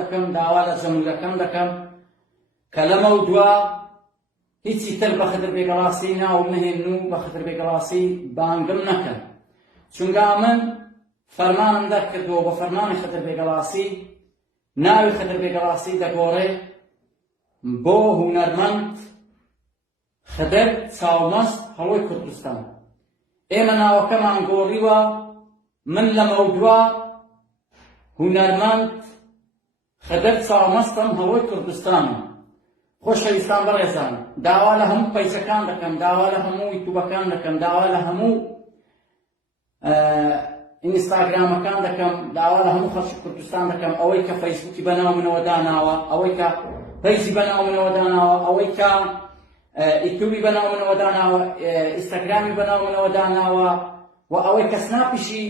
دەکەم داوا لە جەمولەکەم دەکەم کە لە مەودووە هیچی تر بە خدر بێگەڵاسی ناو نهێن و بە خدر بێگەڵاسی بانگم نەکەن چونکە من فەرمانم دەرکردەوە بە فەرمانی خدر بێگەڵاسی ناوی خدر بێگەڵاسی دەگۆڕێ بۆ هونەرمەند خدر چاومەست هەڵۆی کوردستان ئێمە ناوەکەمان گۆڕیوە من لە مەودووە هونەرمەند خدر چاومەستم هەڵۆی کوردستانم خۆشەویستان بەڕێزان داوا لە هەموو پەیجەکان دەکەم داوا لە هەموو یوتوبەکان دەکەم داوا لە هەموو ئینستاگرامەکان دەکەم داوا لە هەموو خەڵکی کوردستان دەکەم ئەوەی کە فەیسبووکی بەناو منەوە داناوە ئەوەی کە پەیجی بەناو منەوە داناوە ئەوەی کە یوتوبی بەناو منەوە داناوە ئینستاگرامی بەناو منەوە داناوە و ئەوەی کە سناپیشی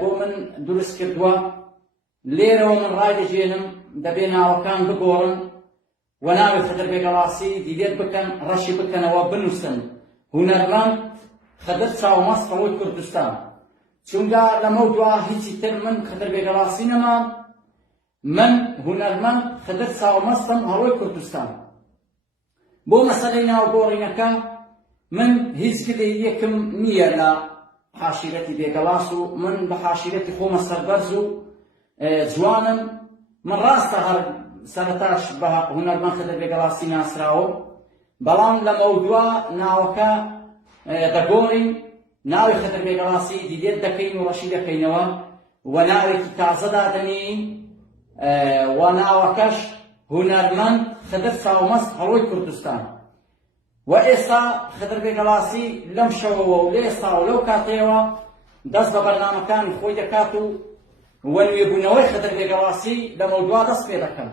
بۆ من دروست کردووە لێرەوە من ڕایدەژێنم دەبێ ناوەکان بگۆڕن و ناوی خدر بێگەڵاسی دیلێت بکەن ڕەشی بکەنەوە بنووسن هونەرمەند خدر چاومەست هەڵۆی کوردستان چونکە لە مەودووە هیچی تر من خدر بێگەڵاسی نەما من هونەرمەند خدر چاومەستم هەڵۆی کوردستان بۆ مەسەلەی ناوگۆڕینەکە من هیچ گلەییەکم نییە لە حاشیرەتی بێگەڵاس و من بە حاشیرەتی خۆمە سەربەرز و جوانم من ڕاستە هەر سەرەتاش بە هونەرمەند خدر بێگەڵاسی ناسراوە بەڵام لە مەودووە ناوەکە دەگۆڕین ناوی خدر بێگەڵاسی دیلێت دەکەین و ڕەشی دەکەینەوە و ناوێکی تازە دادەنین و ناوەکەش هونەرمەند خدر چاومەست هەڵۆی کوردستان و ئێستا خدر بێگەڵاسی لەم شەوەوە و لە ئێستا و لەو کاتەیەوە دەست بە بەرنامەکانی خۆی دەکات و نوێبوونەوەی خدر بێگەڵاسی لە مەودووە دەست پێ دەکەن